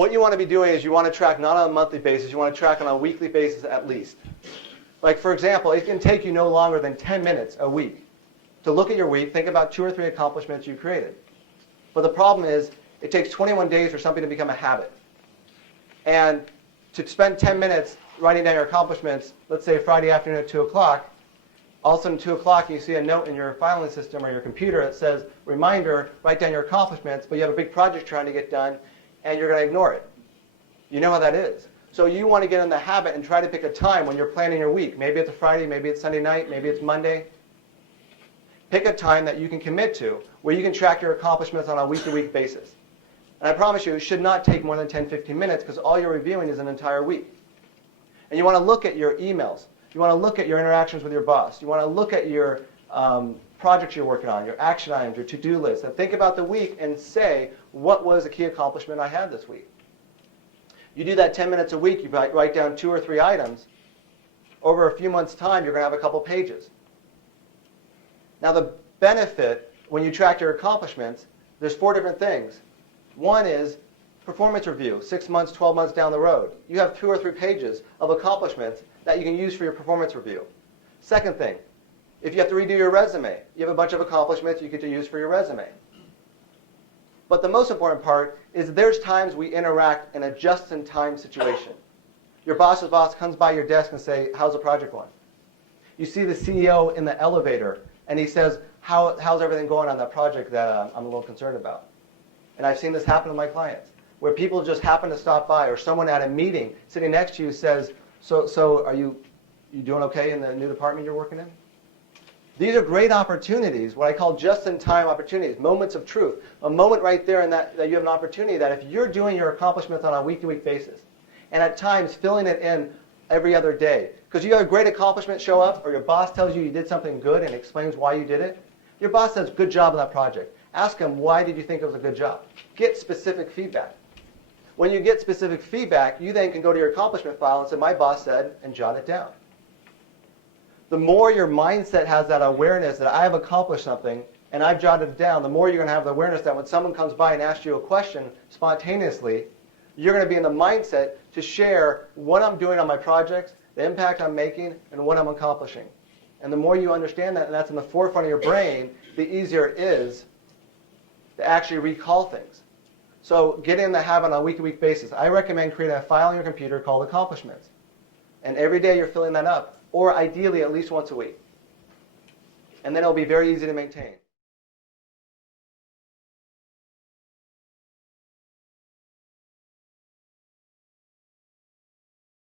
what you want to be doing is you want to track not on a monthly basis, you want to track on a weekly basis at least. Like for example, it can take you no longer than 10 minutes a week to look at your week, think about 2 or 3 accomplishments you created. But the problem is it takes 21 days for something to become a habit. And to spend 10 minutes writing down your accomplishments, let's say Friday afternoon at 2 o'clock, all of a sudden 2 o'clock you see a note in your filing system or your computer that says, reminder, write down your accomplishments, but you have a big project trying to get done, and you're going to ignore it. You know how that is. So you want to get in the habit and try to pick a time when you're planning your week. Maybe it's a Friday, maybe it's Sunday night, maybe it's Monday. Pick a time that you can commit to where you can track your accomplishments on a week-to-week basis. And I promise you, it should not take more than 10, 15 minutes because all you're reviewing is an entire week. And you want to look at your emails. You want to look at your interactions with your boss. You want to look at your projects you're working on, your action items, your to-do list, and think about the week and say, what was a key accomplishment I had this week? You do that 10 minutes a week, you write down 2 or 3 items. Over a few months' time, you're going to have a couple pages. Now the benefit, when you track your accomplishments, there's 4 different things. One is performance review, 6 months, 12 months down the road. You have 2 or 3 pages of accomplishments that you can use for your performance review. Second thing, if you have to redo your resume, you have a bunch of accomplishments you get to use for your resume. But the most important part is there's times we interact in a just-in-time situation. Your boss's boss comes by your desk and say, how's the project going? You see the CEO in the elevator, and he says, how's everything going on that project that I'm a little concerned about? And I've seen this happen to my clients, where people just happen to stop by, or someone at a meeting sitting next to you says, so are you doing okay in the new department you're working in? These are great opportunities, what I call just-in-time opportunities, moments of truth. A moment right there in that you have an opportunity that if you're doing your accomplishments on a week-to-week basis, and at times filling it in every other day, because you have a great accomplishment show up, or your boss tells you you did something good and explains why you did it, your boss says, good job on that project. Ask him, why did you think it was a good job? Get specific feedback. When you get specific feedback, you then can go to your accomplishment file and say, my boss said, and jot it down. The more your mindset has that awareness that I have accomplished something and I've jotted it down, the more you're going to have the awareness that when someone comes by and asks you a question spontaneously, you're going to be in the mindset to share what I'm doing on my projects, the impact I'm making, and what I'm accomplishing. And the more you understand that, and that's in the forefront of your brain, the easier it is to actually recall things. So get in the habit on a week-to-week basis. I recommend creating a file on your computer called accomplishments. And every day you're filling that up, or ideally at least once a week. And then it'll be very easy to maintain.